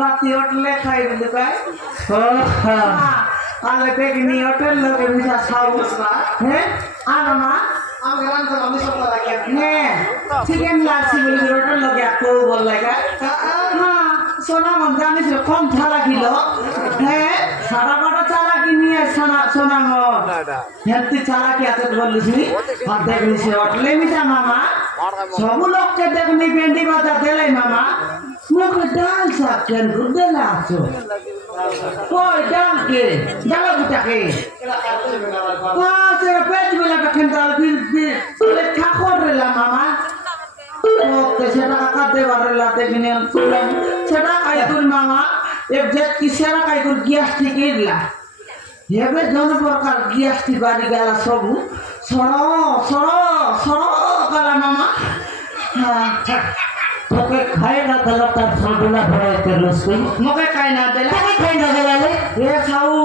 राती होटले खाई बोले काय आले बेगनी होटल लगे मिसा साउस बा हैं आना ना आम गरान तो हम सब लगा के ने चिकन लासी बोले होटल लगे को बोल लगा हां सोना मन जाने से कम थाला किलो हैं सारा बड़ा चाला की नहीं सोना सोना मो हेल्थी चाला की आते बोल ली और देखनी से होटले मिसा मामा सब लोग के देखनी बेंडी बाजा देले मामा मुझे डाल सकते गुड्डे लाचो कोई डाल के डाला बुटा के तेरा पेट में लगा केंद्र फिर ले खाकोर रे ला मामा ओके सेटा का दे बारे ला दे बिने सेटा काय कुल मामा एक जेट की सेटा काय कुल गैस टिके ला ये बे दोनों प्रकार गैस टी बारी गाला सबू सरो काला मामा हां मोके खाएगा गलत तर छोड़ना पड़े तेरे उसको मोके खाए ना देला मोके खाए ना देला ले ये खाऊ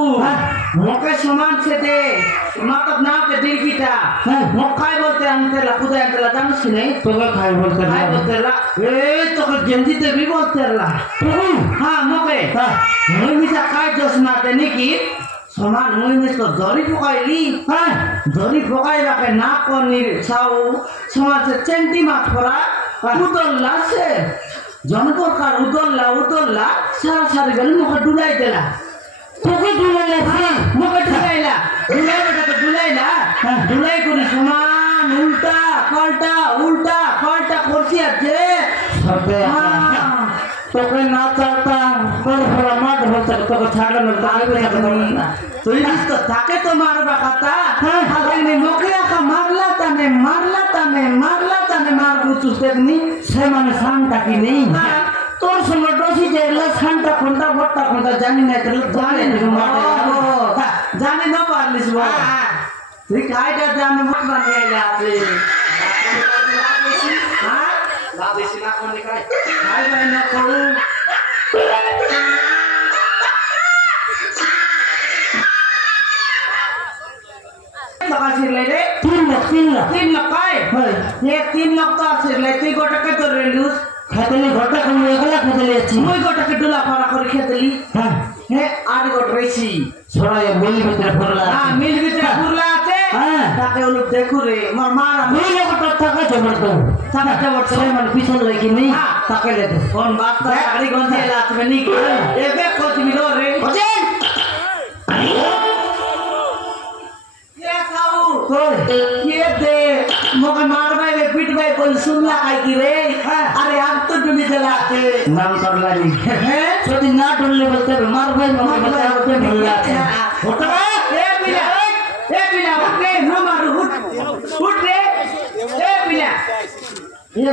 मोके सामान से दे मतलब ना के दिल कीटा मोकाई बोलते हम तेरा खुदा तेरा जानस की नहीं तो के खाए बोलते ला ए तो के जंजी ते भी बोलते ला हां मोके मुई मिसा खाए जस ना देने की सामान मुई में तो जरी पकाईली हां जरी पकाई रखे ना कोनी साऊ सामान से चेंटी मात पड़ा उदल्ला से जनप्रकार उदल्ला सारा सारी गली मुखे डुलाई देला তোকে ডুলাইলা ভাই মুখে ঠকাইলা ডুলাই করে সমান উল্টা পাল্টা করছি আছে তোকে না চাইতাম বড় মাঠ বলতে তোকে ছাড়ানো না তুই তো তাকে তো মারবা কথা আগে মুখে আকা মারলা তানে মার বুঝু দেখনি সে মানে শানটা কি নেই তোর সঙ্গে ডসি যে শানটা কোনটা জানি না জানি না পারলিস তুই খাইটা জানে মত বানিয়ে যাচ্ছে বেশি না কোন খাই ভাই না করু तीन लाख काय ये 3 लाख तो आछिले তুই গোটাকে তো রেলুস খেতলি গোটা কোন একলা খেতলি আছে মই গোটাকে ডুলা পারা করে খেতলি হ্যাঁ হে আর গোট রইছি ছড়ায় মিল ভিতরে ফুরলা হ্যাঁ মিল ভিতরে ফুরলা আছে হ্যাঁ তাকে ওলু দেখু রে মোর মার মিল গোটা টাকা জমর তো টাকা জমর সে মানে পিছন লাগি নি তাকে লে কোন বাত তা গাড়ি গঞ্জে লাতবে নি এবে কোচ মিলো রে হোসেন ये दे मोके मार भाई वे पीट भाई बोल सुन ला आई की रे अरे आप तो डुली चलाते नाम कर लाली है छोटी ना डुलने बोलते मार भाई मोके बता के मिल जाते उठा ए पिला उठ रे न मारू उठ रे ए पिला ये